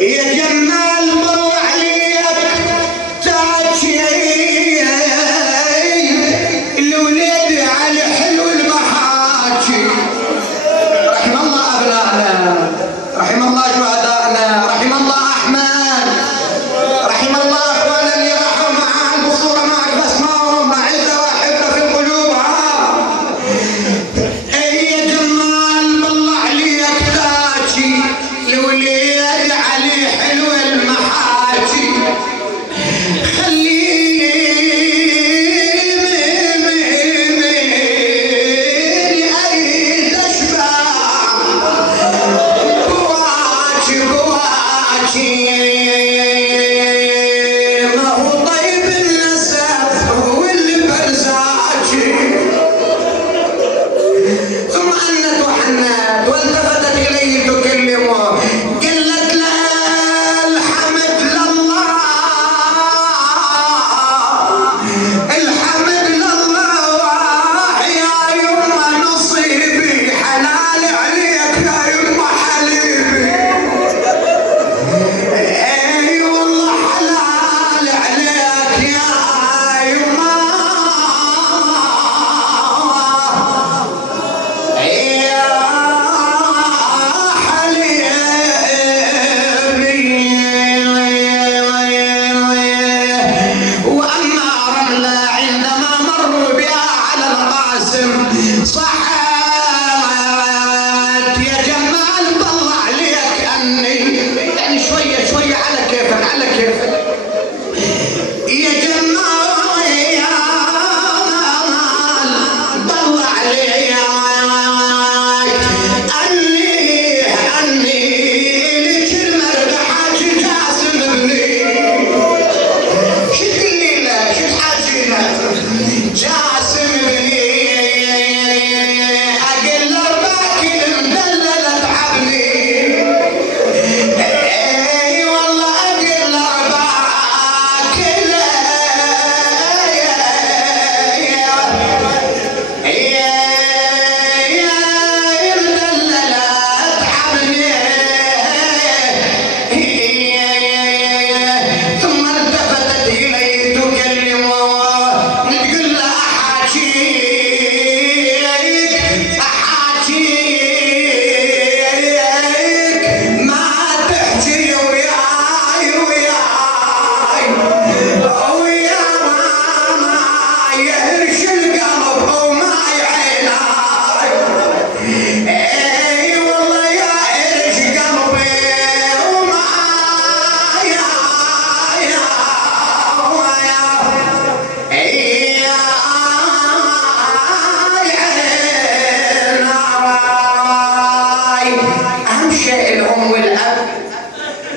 يا جمال مر عليك تاجي الولاد على حلو المحاجي. رحم الله ابنائنا، رحم الله شهدائنا، رحم الله احمد، رحم الله اخوانا اللي راحوا معاك بصوره معك بسمعهم معزه واحبه في القلوب. يا جمال بالله عليك تاجي الولاد علي حلو المحاجي.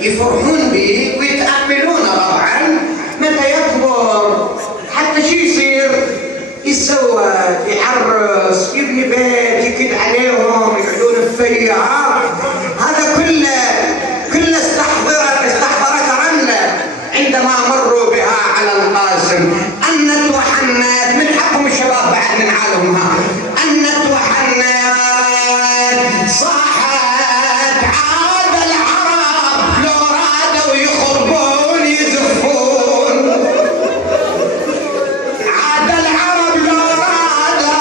يفرحون به ويتأملون طبعا متى يكبر حتى شي يصير، يتزوج، يعرس، يبني بيت، يكد عليهم، يقعدون بفيعة. هذا كله استحضرت رملة عندما مروا بها على القاسم. أنت وحنات من حقهم الشباب بعد من عالمها. أنت وحنات صاحت عاد العرب لو رادوا يخربون يزفون. عاد العرب لو رادوا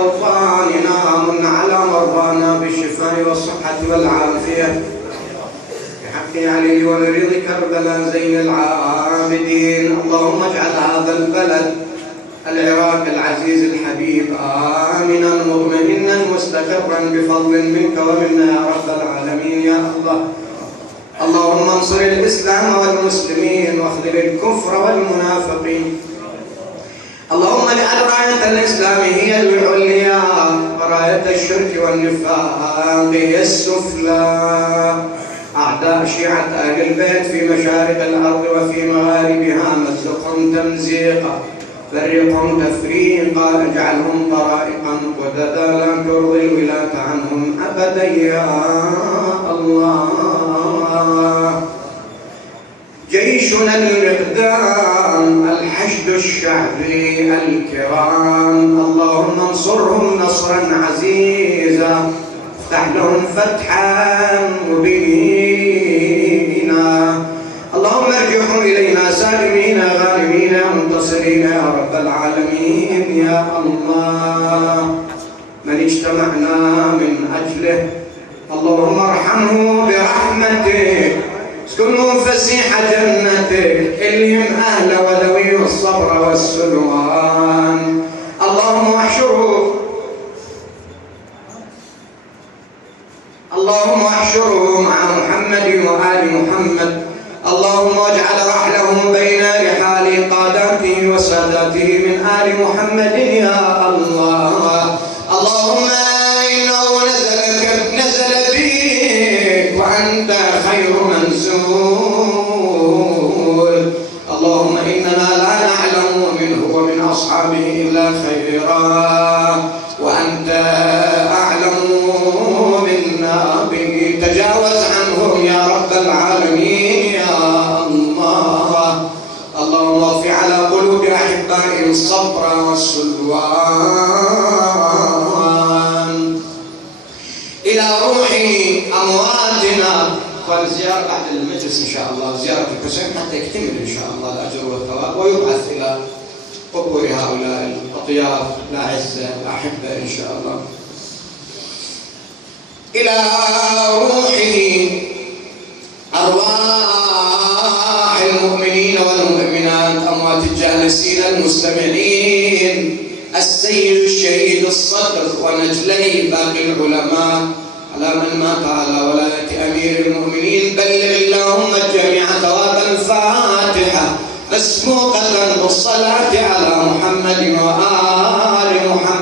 أوطاننا، من على مرضانا بالشفاء والصحة والعافية بحق علي ونريض كربلاء زين العابدين. اللهم اجعل هذا البلد العراق العزيز الحبيب آمنا مطمئنا مستقرا بفضل منك ومنا يا رب العالمين يا الله. اللهم انصر الإسلام والمسلمين واخذل الكفر والمنافقين. اللهم اجعل راية الإسلام هي العليا وراية الشرك والنفاق هي السفلى. أعداء شيعة أهل البيت في مشارق الأرض وفي مغاربها مزقهم تمزيقا، فرقهم تفريقا، اجعلهم طرائقا قددا لا ترضي الولاة عنهم أبدا يا الله. جيشنا المقدام الحشد الشعبي الكرام، اللهم انصرهم نصرا عزيزا، افتح لهم فتحا مبينا. اللهم ارجعهم إلينا سالمين غانمين منتصرين يا رب العالمين يا الله. من اجتمعنا من أجله اللهم ارحمه برحمتك، اسكنهم فسيح جنتك، الهم أهل ولوي الصبر والسلوان. اللهم احشره مع محمد وآل محمد. اللهم اجعل رحلهم بين رحال قاداته وساداته من آل محمد يا الله. اللهم إنه نزل بك وأنت خير منزول. اللهم إننا لا نعلم منه ومن أصحابه إلا خيرا، وأنت أعلم منا به. تجاوز عنهم يا رب العالمين يا الله. اللهم ارفع على قلوب أحبائهم الصبر والسلوان. إلى روح أمواتنا. والزيارة بعد المجلس إن شاء الله، زيارة الحسين حتى يكتمل إن شاء الله الأجر والثواب، ويبعث إلى قبور هؤلاء الأطياف الأعزة الأحبة إن شاء الله. إلى روح أرواح المؤمنين والمؤمنات أموات الجالسين المستمعين، السيد الشهيد الصدر ونجلي باقي العلماء، على من مات على ولاية أمير المؤمنين. بلغ اللهم الجميع ثواب الفاتحة مسموقة بالصلاة على محمد وآل محمد.